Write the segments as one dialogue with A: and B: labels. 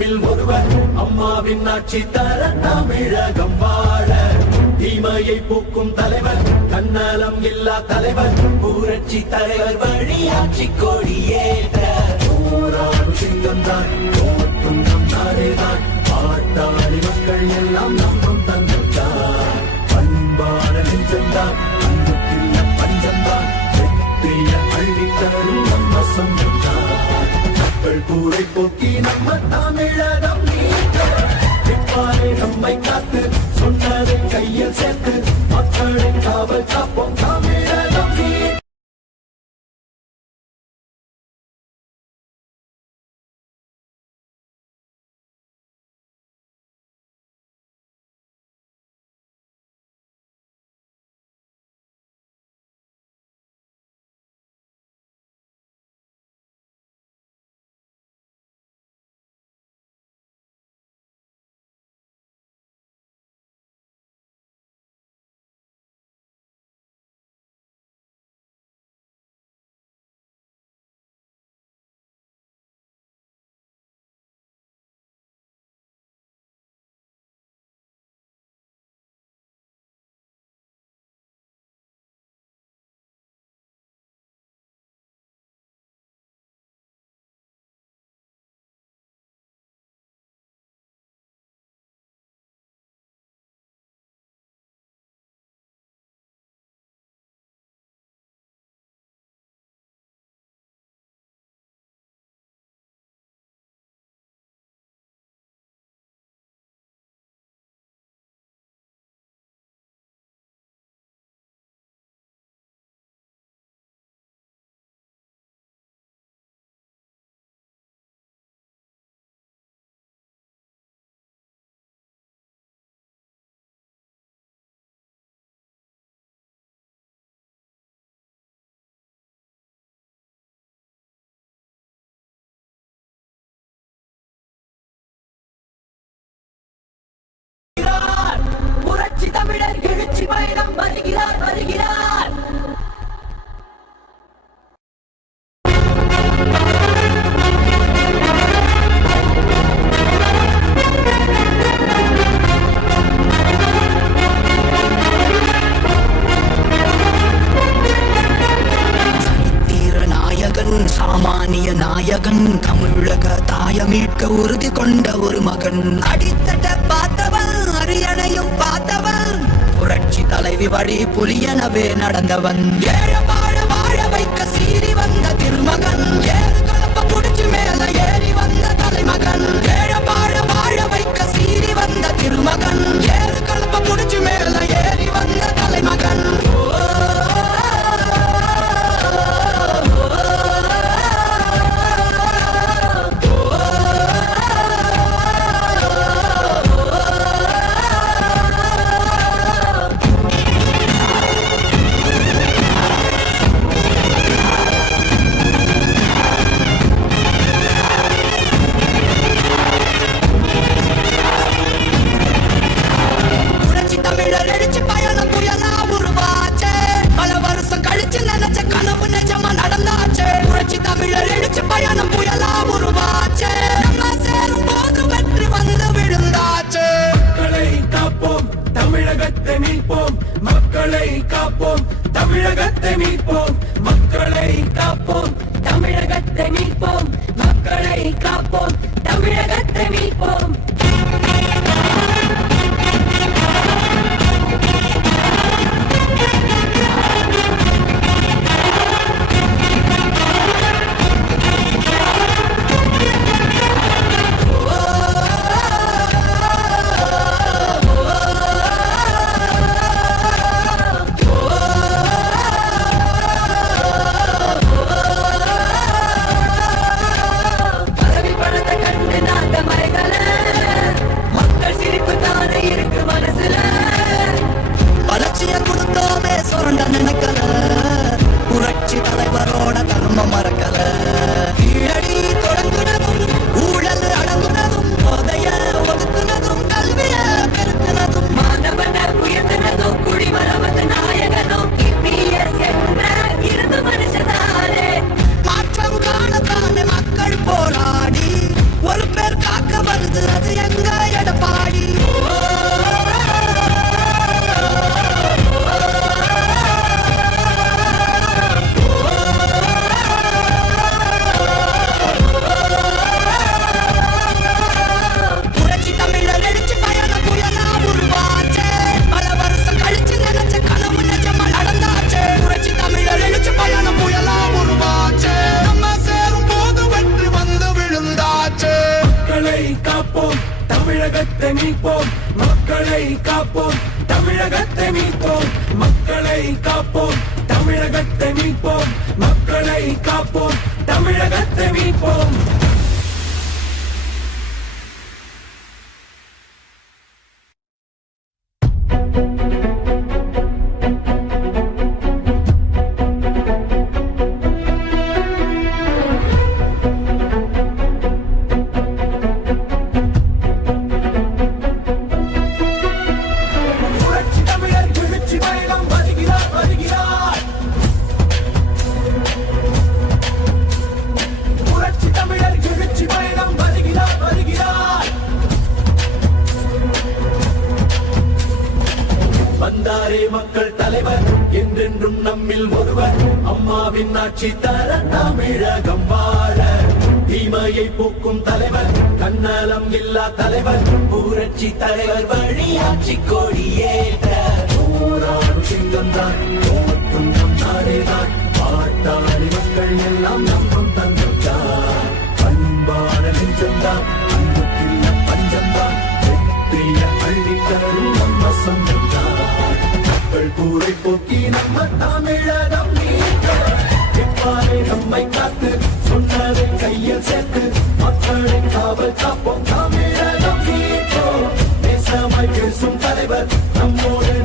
A: நம்மில் ஒருவர் அம்மாவின் ஆட்சி தர தமிழகம் வாழ. தீமையை போக்கும் தலைவர் தன்னலம் இல்லா தலைவர் ஊரட்சி தலைவர் வழியாட்சி கொடியேற்ற. போராடும் சிங்கம்தான் தோற்றும் நம் நாடேதான் பாட்டாளி மக்கள் எல்லாம் நம்பும் தந்தைத்தான் பண்பான நெஞ்சம்தான் அன்புக்குள்ள பஞ்சம்தான் வெற்றிய அள்ளித்தரும் நம்ம சொந்தம்தான் மக்கள் கூரை போக்கி நம்ம தமிழகம் நீக்க. நம்மை காத்து சொன்னதை கையில் சேர்த்து மக்களின் காவல் காப்போம் தமிழகம் நீக்க.
B: பயணம்
C: புலியனவே நடந்தவன்.
A: எல்லாம் நம்பும் தந்தான் பண்பான நெஞ்சம்தான் அன்புக்கில்ல பஞ்சந்தான் வெற்றிய அள்ளி தரும் நம்ம சொந்தந்தான் மக்கள் கூரை போக்கி நம்ம தமிழகம் எப்பாறை நம்மை காத்து சொன்னதை கையில் சேர்த்து மக்களின் காவல் காப்போம் தமிழகம் மீட்போம் தேசமாய் பேசும் தலைவர் நம்மோடு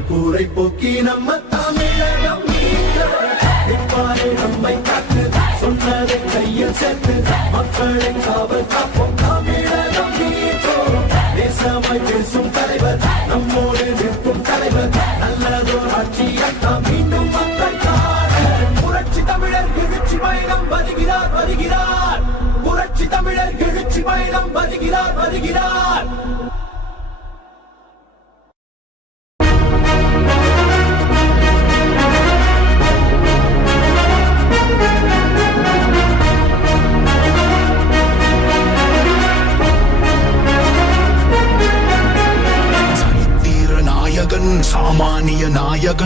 A: எங்கள் கூரை போக்கி நம்ம தமிழகம் நம்மை காத்து சொன்னதை கையில் சேர்த்து மக்களை காவல் காப்போம் தமிழகம் தேசமாய் பேசும் தலைவர் நம்மோடு நிற்கும் தலைவர் நல்லதோர் ஆட்சியத்தான் மீண்டும் மக்கள் புரட்சி தமிழர் எழுச்சி பயணம் வருகிறார் வருகிறார். புரட்சி தமிழர் எழுச்சி பயணம் வருகிறார் வருகிறார்.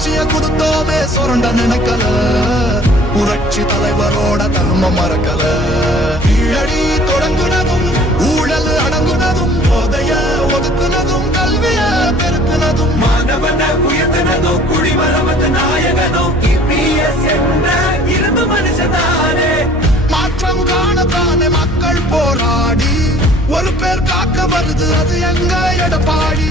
D: வளர்ச்சிய கொடுத்தோமே சுரண்ட நினைக்கல. புரட்சி தலைவரோட தர்மம் மறக்கல. கீழடி தொடங்குனதும் ஊழல் அடங்குனதும் போதைய ஒதுக்குனதும் கல்விய பெருக்குனதும்.
A: மாணவன உயர்த்தினதோ குடிமரமது நாயகனோ இபிஎஸ் என்ற இருந்து மனுஷதானே.
D: மாற்றம் காணத்தானே மக்கள் போராடி. ஒரு பேர் காக்க வருது அது எங்க எடப்பாடி?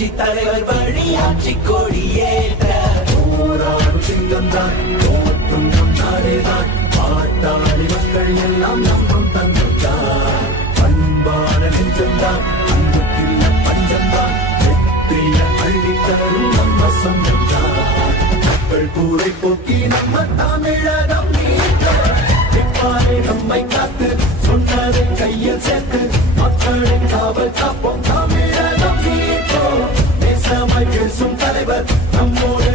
A: புரட்சி தலைவர் வழி ஆட்சி கொடியேற்ற. போராடும் சிங்கம்தான் தோற்றும் நம் நாடேதான். பாட்டாளி மக்கள் எல்லாம் நம்பும் தந்தைதான் பண்பான நெஞ்சம்தான் அன்புக்கில்ல பஞ்சம்தான். வெற்றிய அள்ளித்தரும் நம்ம சொந்தம்தான் மக்கள் கூரை போக்கி நம்ம தமிழகம் நீக்க நம்மை காத்து சொன்னதை கையில் சேர்த்து மக்களின் காவல் காப்போம் தமிழகம். பேசும் தலைவர் நம்மோடு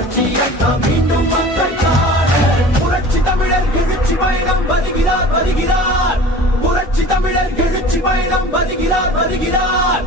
A: மீண்டும் மக்கள் காண புரட்சி தமிழர் எழுச்சி பயணம் வருகிறார் வருகிறார் புரட்சி தமிழர் எழுச்சி பயணம் வருகிறார் வருகிறார்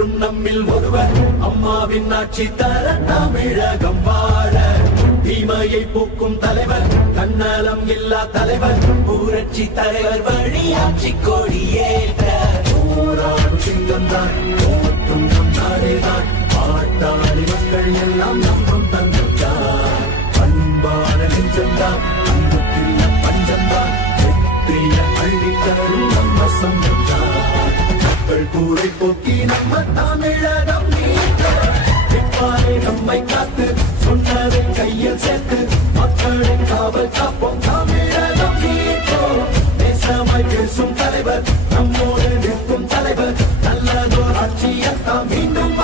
A: என்றென்றும் நம்மில் ஒருவர் அம்மாவின் ஆட்சி தர தமிழகம் வாழ. தீமையை போக்கும் தலைவர் தன்னலம் இல்லா தலைவர் ஊரட்சி தலைவர் வழியாட்சி கொடியேற்ற. போராடும் சிங்கம்தான் போற்றும் நம் நாடேதான் பாட்டாளி மக்கள் எல்லாம் நம்பும் தந்தைத்தான் பண்பான நெஞ்சம்தான் அன்புக்கில்ல பஞ்சம்தான் வெற்றிய அள்ளித்தரும் நம்ம சம்பந்தான் மக்கள் கூரை போக்கி நம்ம தமிழகம் நீக்க நம்மை காத்து சொன்னதை கையில் சேர்த்து மக்களின் காவல் காப்போம் தமிழகம் நீட்டோ தேசமாய் பேசும் தலைவர் நம்மோடு நிற்கும் தலைவர் நல்லதோர் ஆட்சியத்தான் மீண்டும்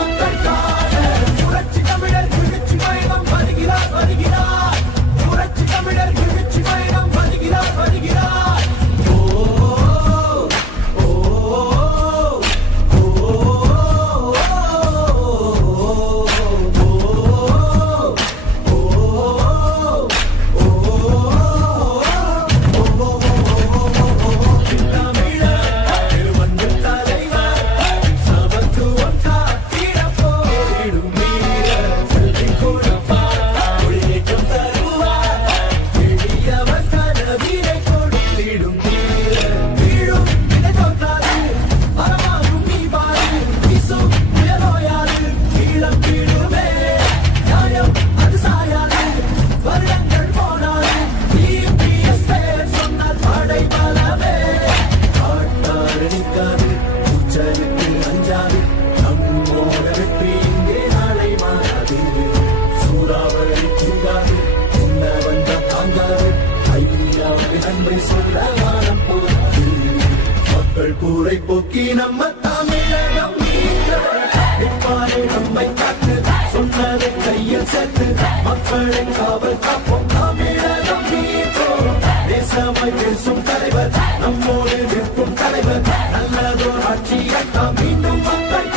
A: தூக்கி நம்ம தமிழகம் மீட்பாரு நம்மை காத்து சொன்னதை கையில் சேர்த்து மக்களை காவல் காப்போம் தமிழகம் மீட்போம். தேசமாய் பேசும் தலைவர் நம்மோடு நிற்கும் தலைவர் நல்லதோர் ஆட்சி அட்டாம் மீண்டும் மக்கள்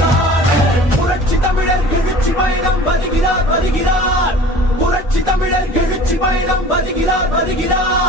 A: புரட்சி தமிழர் எழுச்சி பயணம் வருகிறார் வருகிறார். புரட்சி தமிழர் எழுச்சி பயணம்
D: வருகிறார் வருகிறார்.